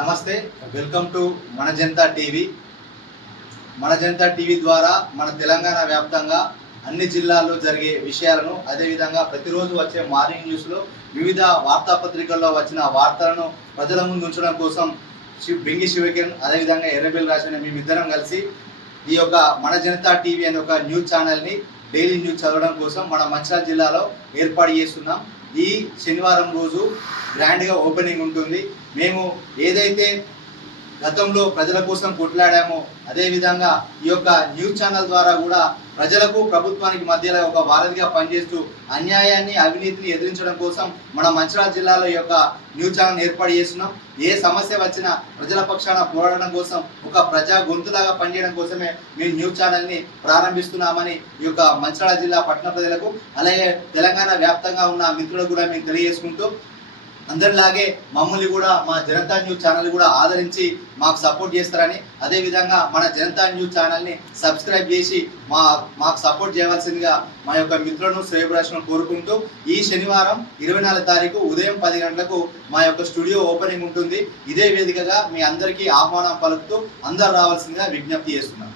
నమస్తే, welcome to మన Janata TV. మన జనతా టీవీ ద్వారా మన తెలంగాణ వ్యాప్తంగా అన్ని జిల్లాల్లో జరిగే విషయాలను, అదేవిధంగా ప్రతిరోజు వచ్చే మార్నింగ్ న్యూస్లో వివిధ వార్తాపత్రికల్లో వచ్చిన వార్తలను ప్రజల ముందు ఉంచడం కోసం బింగి శివకిరణ్, అదేవిధంగా ఎర్రబెల్లి రాసిన మేమిద్దరం కలిసి ఈ యొక్క మన జనతా టీవీ అనే ఒక న్యూస్ ఛానల్ని డైలీ న్యూస్ చదవడం కోసం మన మంచిర్యాల జిల్లాలో ఏర్పాటు చేస్తున్నాం. ఈ శనివారం రోజు గ్రాండ్గా ఓపెనింగ్ ఉంటుంది. మేము ఏదైతే గతంలో ప్రజల కోసం కొట్లాడామో అదేవిధంగా ఈ యొక్క న్యూస్ ఛానల్ ద్వారా కూడా ప్రజలకు ప్రభుత్వానికి మధ్యలో ఒక వారధిగా పనిచేస్తూ అన్యాయాన్ని అవినీతిని ఎదిరించడం కోసం మన మంచిర్యాల జిల్లాలో ఈ యొక్క న్యూస్ ఛానల్ ఏర్పాటు చేస్తున్నాం. ఏ సమస్య వచ్చినా ప్రజల పక్షాన పోరాడడం కోసం, ఒక ప్రజా గొంతులాగా పనిచేయడం కోసమే మేము న్యూస్ ఛానల్ని ప్రారంభిస్తున్నామని ఈ యొక్క మంచిర్యాల జిల్లా పట్టణ ప్రజలకు, అలాగే తెలంగాణ వ్యాప్తంగా ఉన్న మిత్రులకు కూడా మేము తెలియజేసుకుంటూ, అందరిలాగే మమ్మల్ని కూడా మా జనతా న్యూస్ ఛానల్ కూడా ఆదరించి మాకు సపోర్ట్ చేస్తారని, అదేవిధంగా మన జనతా న్యూస్ ఛానల్ని సబ్స్క్రైబ్ చేసి మాకు సపోర్ట్ చేయవలసిందిగా మా యొక్క మిత్రులను శ్రేయభిలాషులను కోరుకుంటూ, ఈ శనివారం 24 తారీఖు ఉదయం 10 గంటలకు మా యొక్క స్టూడియో ఓపెనింగ్ ఉంటుంది. ఇదే వేదికగా మీ అందరికీ ఆహ్వానం పలుకుతూ అందరు రావాల్సిందిగా విజ్ఞప్తి చేస్తున్నాం.